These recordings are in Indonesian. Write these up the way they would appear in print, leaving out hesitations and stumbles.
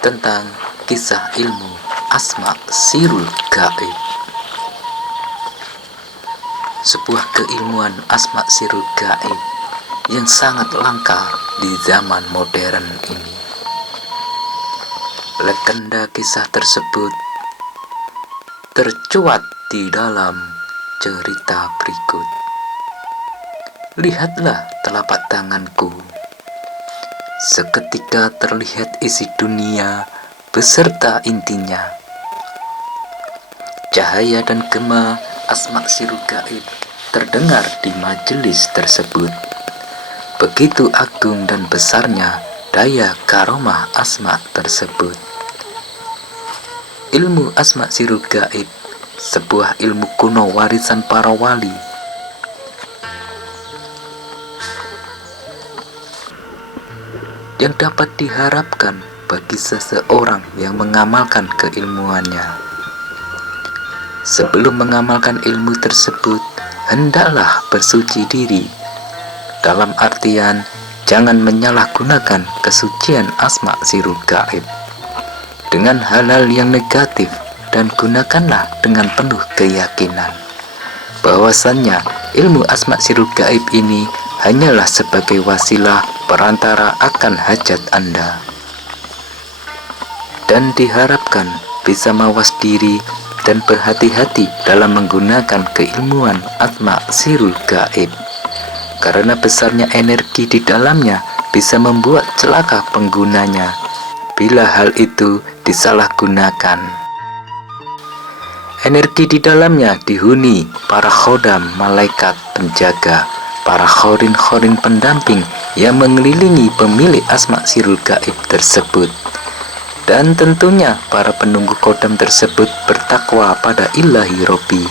tentang kisah ilmu Asma Sirul Gaib. Sebuah keilmuan Asma Sirul Gaib yang sangat langka di zaman modern ini. Legenda kisah tersebut tercuat di dalam cerita berikut. Lihatlah telapak tanganku. Seketika terlihat isi dunia beserta intinya. Cahaya dan gema Asma Sirul Gaib terdengar di majelis tersebut. Begitu agung dan besarnya daya karomah Asma tersebut. Ilmu Asma Sirul Gaib, sebuah ilmu kuno warisan para wali, yang dapat diharapkan bagi seseorang yang mengamalkan keilmuannya. Sebelum mengamalkan ilmu tersebut, hendaklah bersuci diri. Dalam artian, jangan menyalahgunakan kesucian Asma Sirul Gaib dengan hal-hal yang negatif, dan gunakanlah dengan penuh keyakinan bahwasannya ilmu Asma Sirul Gaib ini hanyalah sebagai wasilah perantara akan hajat Anda, dan diharapkan bisa mawas diri dan berhati-hati dalam menggunakan keilmuan Asma Sirul Gaib, karena besarnya energi di dalamnya bisa membuat celaka penggunanya bila hal itu disalahgunakan. Energi di dalamnya dihuni para khodam malaikat penjaga, para khorin-khorin pendamping yang mengelilingi pemilik Asma Sirul Gaib tersebut. Dan tentunya para penunggu khodam tersebut bertakwa pada ilahi Robbi.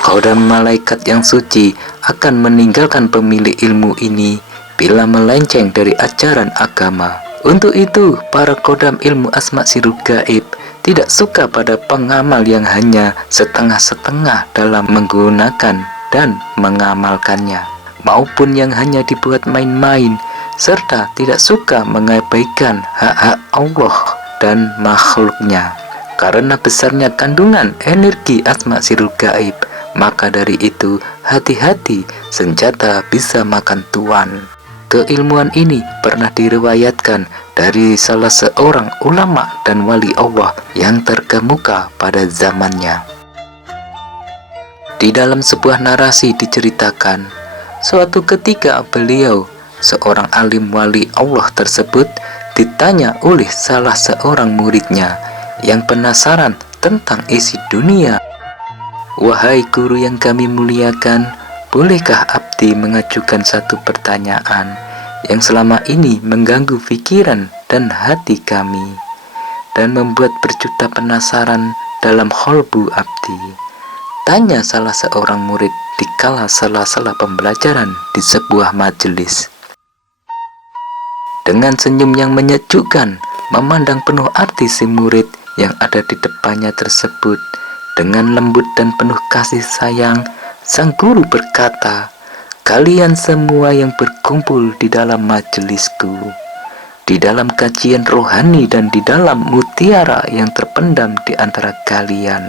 Khodam malaikat yang suci akan meninggalkan pemilik ilmu ini bila melenceng dari ajaran agama. Untuk itu, para khodam ilmu Asma Sirul Gaib tidak suka pada pengamal yang hanya setengah-setengah dalam menggunakan dan mengamalkannya, maupun yang hanya dibuat main-main, serta tidak suka mengabaikan hak-hak Allah dan makhluknya. Karena besarnya kandungan energi Asma Sirul Gaib, maka dari itu hati-hati, senjata bisa makan tuan. Keilmuan ini pernah diriwayatkan dari salah seorang ulama dan wali Allah yang terkemuka pada zamannya. Di dalam sebuah narasi diceritakan, suatu ketika beliau, seorang alim wali Allah tersebut, ditanya oleh salah seorang muridnya yang penasaran tentang isi dunia. "Wahai guru yang kami muliakan, bolehkah abdi mengajukan satu pertanyaan yang selama ini mengganggu pikiran dan hati kami dan membuat berjuta penasaran dalam qalbu abdi?" Tanya salah seorang murid di kala sela-sela pembelajaran di sebuah majelis. Dengan senyum yang menyejukkan, memandang penuh arti si murid yang ada di depannya tersebut, dengan lembut dan penuh kasih sayang, sang guru berkata, "Kalian semua yang berkumpul di dalam majelisku, di dalam kajian rohani dan di dalam mutiara yang terpendam di antara kalian,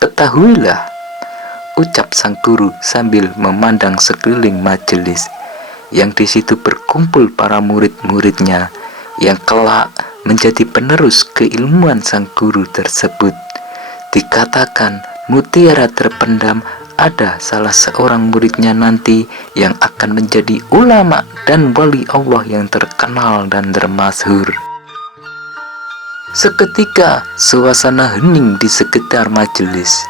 ketahuilah," ucap sang guru sambil memandang sekeliling majelis, yang di situ berkumpul para murid-muridnya yang kelak menjadi penerus keilmuan sang guru tersebut. Dikatakan mutiara terpendam ada salah seorang muridnya nanti yang akan menjadi ulama dan wali Allah yang terkenal dan termasyhur. Seketika suasana hening di sekitar majelis.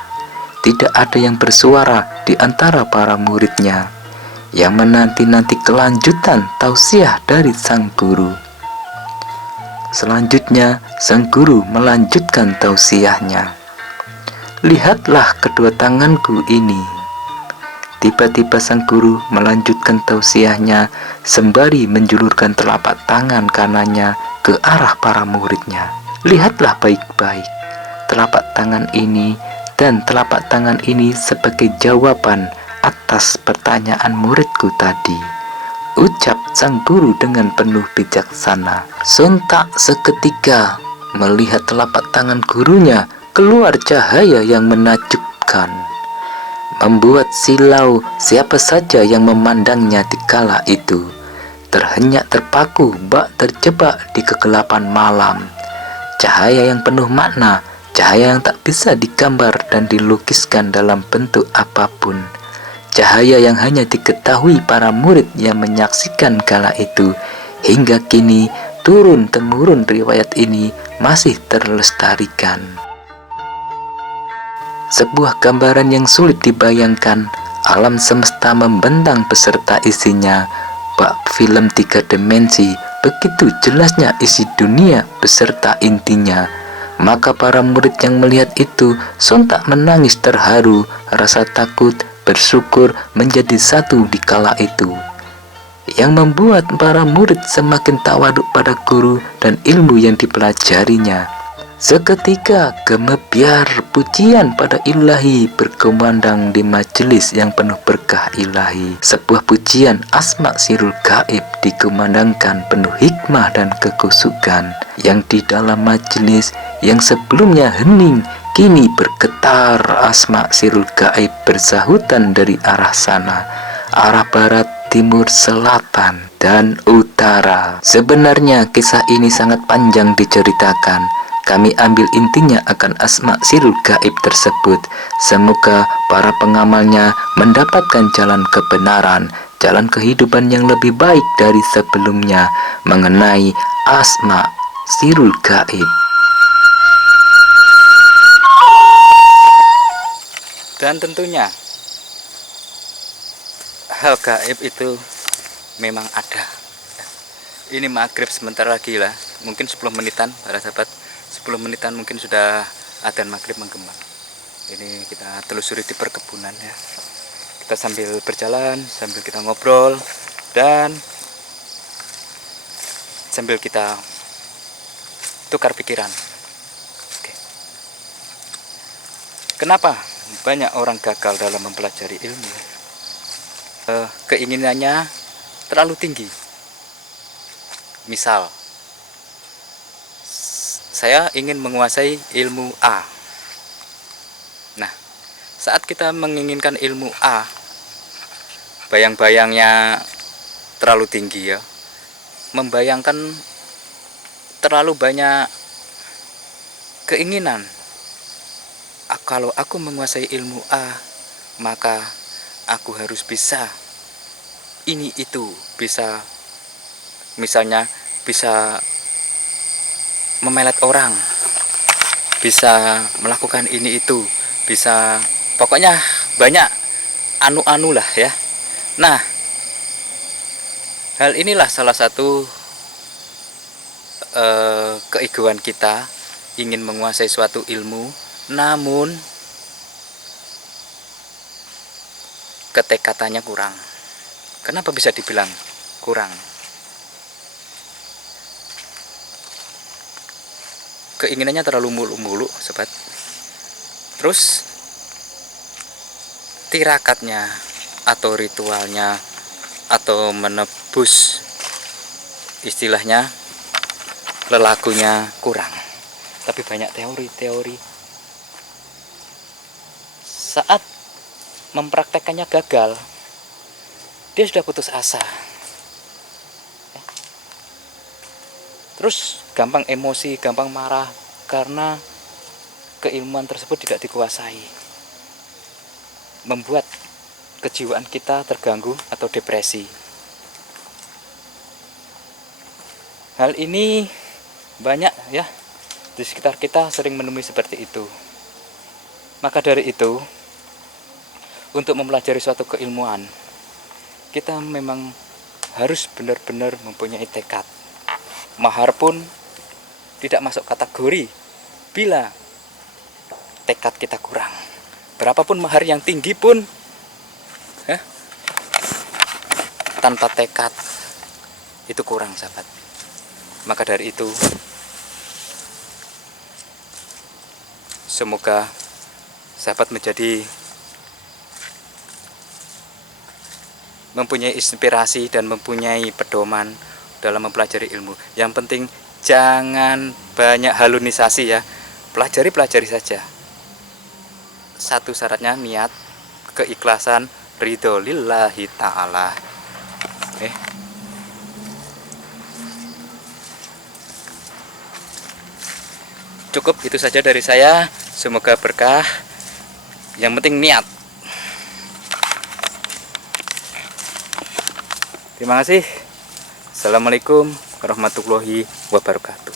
Tidak ada yang bersuara di antara para muridnya yang menanti-nanti kelanjutan tausiah dari sang guru. Selanjutnya sang guru melanjutkan tausiahnya. "Lihatlah kedua tanganku ini." Tiba-tiba sang guru melanjutkan tausiahnya sembari menjulurkan telapak tangan kanannya ke arah para muridnya. "Lihatlah baik-baik telapak tangan ini, dan telapak tangan ini sebagai jawaban atas pertanyaan muridku tadi. ucap sang guru dengan penuh bijaksana. Sontak seketika melihat telapak tangan gurunya keluar cahaya yang menakjubkan, membuat silau siapa saja yang memandangnya di kala itu. Terhenyak terpaku bak terjebak di kegelapan malam. Cahaya yang penuh makna, cahaya yang tak bisa digambar dan dilukiskan dalam bentuk apapun. Cahaya yang hanya diketahui para murid yang menyaksikan kala itu. Hingga kini turun-temurun riwayat ini masih terlestarikan. Sebuah gambaran yang sulit dibayangkan, alam semesta membentang beserta isinya. Bak film 3 dimensi, begitu jelasnya isi dunia beserta intinya. Maka para murid yang melihat itu sontak menangis terharu, rasa takut, bersyukur menjadi satu di kala itu, yang membuat para murid semakin tawaduk pada guru dan ilmu yang dipelajarinya. Seketika gemebyar pujian pada ilahi berkumandang di majelis yang penuh berkah ilahi. Sebuah pujian asma sirul gaib dikumandangkan penuh hikmah dan kekusukan, yang di dalam majelis yang sebelumnya hening kini bergetar. Asma sirul gaib bersahutan dari arah sana, arah barat, timur, selatan, dan utara. Sebenarnya kisah ini sangat panjang diceritakan. Kami ambil intinya akan asma sirul gaib tersebut. Semoga para pengamalnya mendapatkan jalan kebenaran, jalan kehidupan yang lebih baik dari sebelumnya mengenai asma sirul gaib. Dan tentunya hal gaib itu memang ada. Ini maghrib sebentar lagi lah, mungkin 10 menitan para sahabat. 10 menitan mungkin sudah adzan maghrib menggema. Ini kita telusuri di perkebunan ya. Kita sambil berjalan, sambil kita ngobrol, dan sambil kita tukar pikiran. Oke. Kenapa banyak orang gagal dalam mempelajari ilmu? Keinginannya terlalu tinggi. Misal, saya ingin menguasai ilmu A. Nah, saat kita menginginkan ilmu A, bayang-bayangnya terlalu tinggi ya. Membayangkan terlalu banyak keinginan. Kalau aku menguasai ilmu A, maka aku harus bisa ini itu, bisa misalnya bisa memelet orang, bisa melakukan ini itu, bisa pokoknya banyak anu-anu lah ya. Nah, hal inilah salah satu keegoan kita ingin menguasai suatu ilmu, namun ketekatannya kurang. Kenapa bisa dibilang kurang? Keinginannya terlalu mulu-mulu, sobat. Terus tirakatnya atau ritualnya atau menebus istilahnya lelakunya kurang. Tapi banyak teori-teori. Saat mempraktekannya gagal, dia sudah putus asa. Terus gampang emosi, gampang marah karena keilmuan tersebut tidak dikuasai. Membuat kejiwaan kita terganggu atau depresi. Hal ini banyak ya, di sekitar kita sering menemui seperti itu. Maka dari itu, untuk mempelajari suatu keilmuan, kita memang harus benar-benar mempunyai tekad. Mahar pun tidak masuk kategori bila tekad kita kurang. Berapapun mahar yang tinggi pun tanpa tekad itu kurang, sahabat. Maka dari itu, semoga sahabat menjadi mempunyai inspirasi dan mempunyai pedoman dalam mempelajari ilmu. Yang penting jangan banyak halunisasi ya, pelajari saja. Satu syaratnya niat, keikhlasan, ridho lillahi ta'ala. Cukup itu saja dari saya, semoga berkah. Yang penting niat. Terima kasih. Assalamualaikum warahmatullahi wabarakatuh.